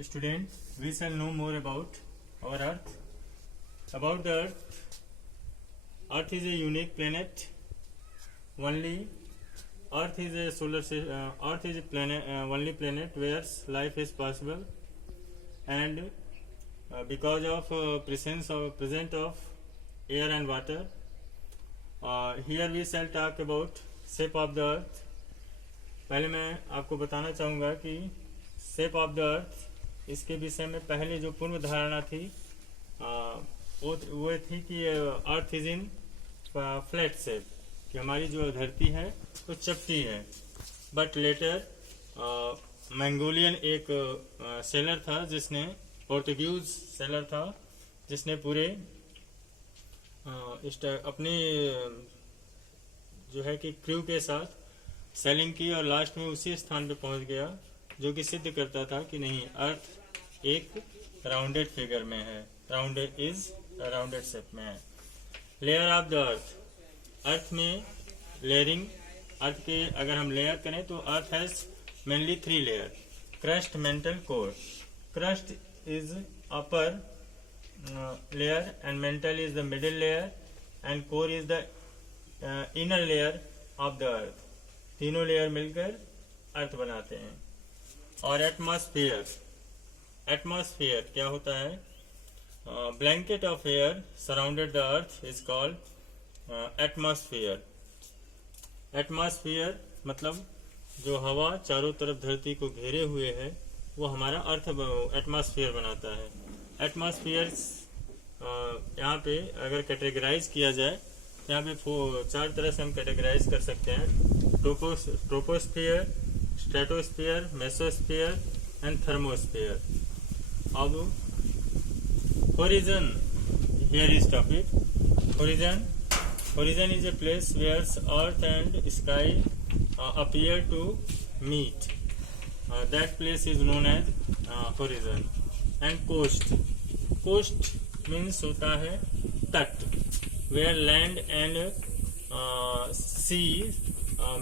Student, we shall know more about our Earth. About the Earth, Earth is a unique planet. Only Earth is a Earth is a planet, only planet where life is possible, and because of presence of air and water. Here we shall talk about shape of the Earth. पहले मैं आपको बताना चाहूँगा कि shape of the अर्थ, इसके विषय में पहले जो पूर्व धारणा थी वो थी कि earth is in flat shape, कि हमारी जो धरती है वो चपटी है. बट लेटर मंगोलियन एक सेलर था, जिसने पोर्तुगीज सेलर था, जिसने पूरे अपनी जो है कि क्रू के साथ सेलिंग की और लास्ट में उसी स्थान पे पहुंच गया जो कि सिद्ध करता था कि नहीं, अर्थ एक राउंडेड फिगर में है, राउंडेड शेप में है. लेयर ऑफ द अर्थ, अर्थ में लेयरिंग, अर्थ के अगर हम लेयर करें तो earth has mainly 3 layer: crust, mental, core. Crust is upper layer and mental is the middle layer and core is the inner layer of the अर्थ. तीनों layer मिलकर अर्थ बनाते हैं. और एटमॉस्फेयर, एटमॉस्फेयर क्या होता है? Blanket of air surrounded the earth is called atmosphere. Atmosphere मतलब जो हवा चारों तरफ धरती को घेरे हुए है, वो हमारा अर्थ एटमॉस्फेयर बनाता है. एटमॉस्फेयर यहाँ पे अगर कैटेगराइज किया जाए, यहाँ पे 4 तरह से हम कैटेगराइज कर सकते हैं: troposphere, stratosphere, mesosphere and thermosphere. अब horizon, here is topic. Horizon is a place where earth and sky appear to meet. That place is known as horizon. And coast means होता है तट, where land and sea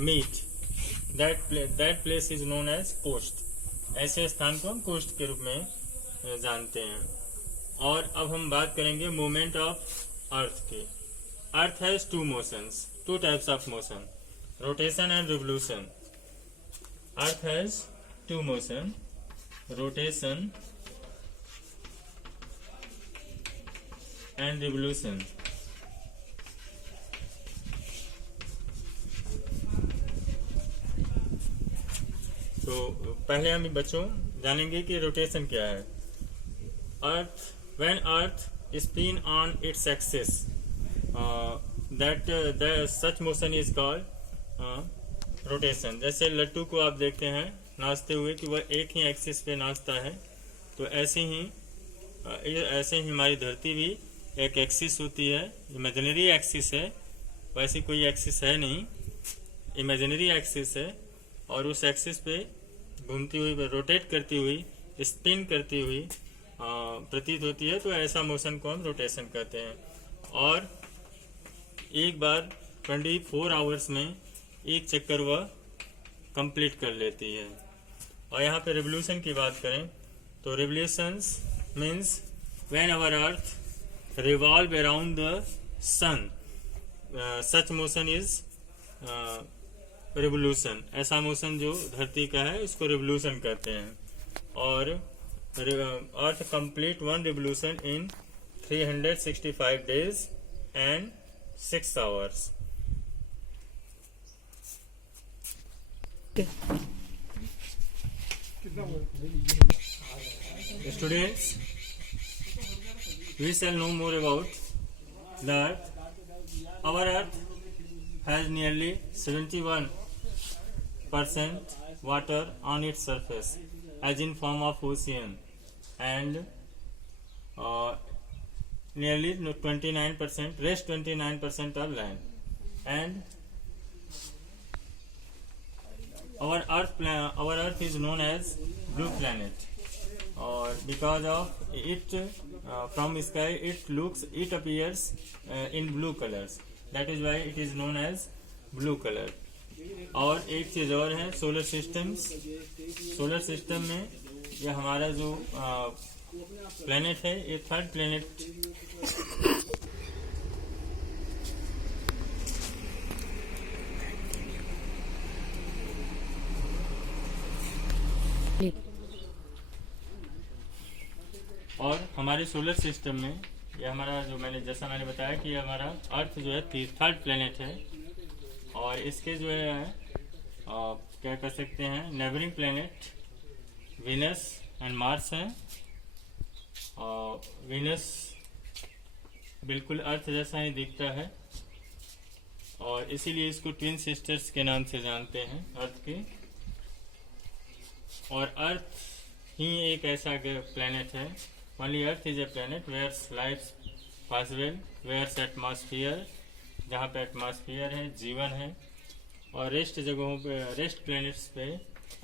meet. That place is known as coast. ऐसे स्थान को हम coast के रूप में जानते हैं. और अब हम बात करेंगे मूवमेंट ऑफ अर्थ की. Earth has 2 motions, 2 types of motion: rotation and revolution. Earth has 2 motion, rotation and revolution. तो पहले हम बच्चों जानेंगे कि रोटेशन क्या है. Earth, when earth spin on its axis, that such motion is called rotation. जैसे लट्टू को आप देखते हैं नाचते हुए कि वह एक ही एक्सिस पे नाचता है, तो ऐसे ही हमारी धरती भी एक एक्सिस होती है. इमेजिनरी एक्सिस है, वैसी कोई एक्सिस है नहीं, इमेजिनरी एक्सिस है. और उस एक्सिस पे घूमती हुई, रोटेट करती हुई, स्पिन करती हुई प्रतीत होती है, तो ऐसा मोशन को हम रोटेशन कहते हैं. और एक बार 24 आवर्स में एक चक्कर वह कंप्लीट कर लेती है. और यहाँ पे रिवोल्यूशन की बात करें तो revolutions means when our earth revolve around the sun, such motion is revolution. ऐसा मोशन जो धरती का है इसको रिवोल्यूशन कहते हैं. और earth complete 1 revolution in 365 days and 6 hours. Students, we shall know more about the Earth. Our Earth has nearly 71% water on its surface, as in form of ocean, and nearly 29%, rest 29% of land. And our Earth is known as blue planet, or because of it from sky it appears in blue colors. That is why it is known as blue color. और एक चीज और है, solar system में ये हमारा जो planet है, ये थर्ड प्लेनेट और हमारे सोलर सिस्टम में ये हमारा जो जैसा मैंने बताया कि ये हमारा अर्थ जो है थर्ड प्लेनेट है, और इसके जो है क्या कर सकते हैं, neighbouring planet Venus and Mars हैं। और वीनस बिल्कुल अर्थ जैसा ही दिखता है, और इसीलिए इसको ट्विन सिस्टर्स के नाम से जानते हैं अर्थ के। और अर्थ ही एक ऐसा प्लेनेट है, only Earth is a planet where's life possible, where's atmosphere, जहाँ पे एटमॉस्फेयर है, जीवन है। और रेस्ट जगहों पे, रेस्ट प्लेनेट्स पे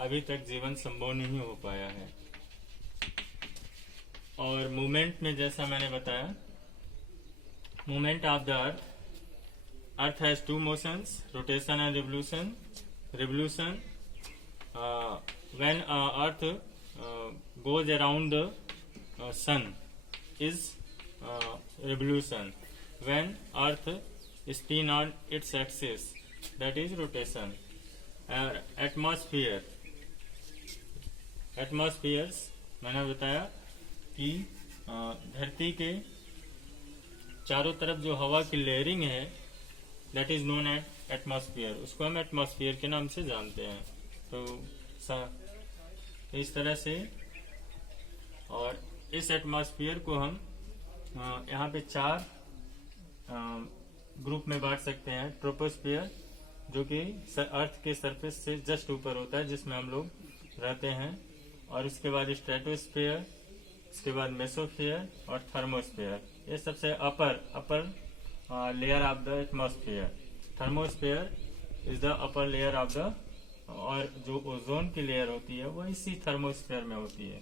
अभी तक जीवन संभव नहीं हो पाया है। और मूवमेंट में जैसा मैंने बताया, movement of the Earth has two motions, rotation and revolution. Revolution when earth goes around the sun is revolution. When earth spin on its axis, that is rotation. Atmospheres मैंने बताया कि धरती के चारों तरफ जो हवा की लेयरिंग है, that is known as atmosphere, उसको हम एटमॉस्फेयर के नाम से जानते हैं। तो इस तरह से, और इस एटमॉस्फेयर को हम यहाँ पे 4 ग्रुप में बांट सकते हैं। ट्रोपोस्फियर, जो कि अर्थ के सरफेस से जस्ट ऊपर होता है, जिसमें हम लोग रहते हैं। और इसके बाद स्ट्रेटोस्फियर, इसके बाद मेसोस्फियर और थर्मोस्फियर। ये सबसे upper layer of the atmosphere. Thermosphere is the upper layer of the, और जो ओजोन की लेयर होती है वो इसी थर्मोस्फेयर में होती है।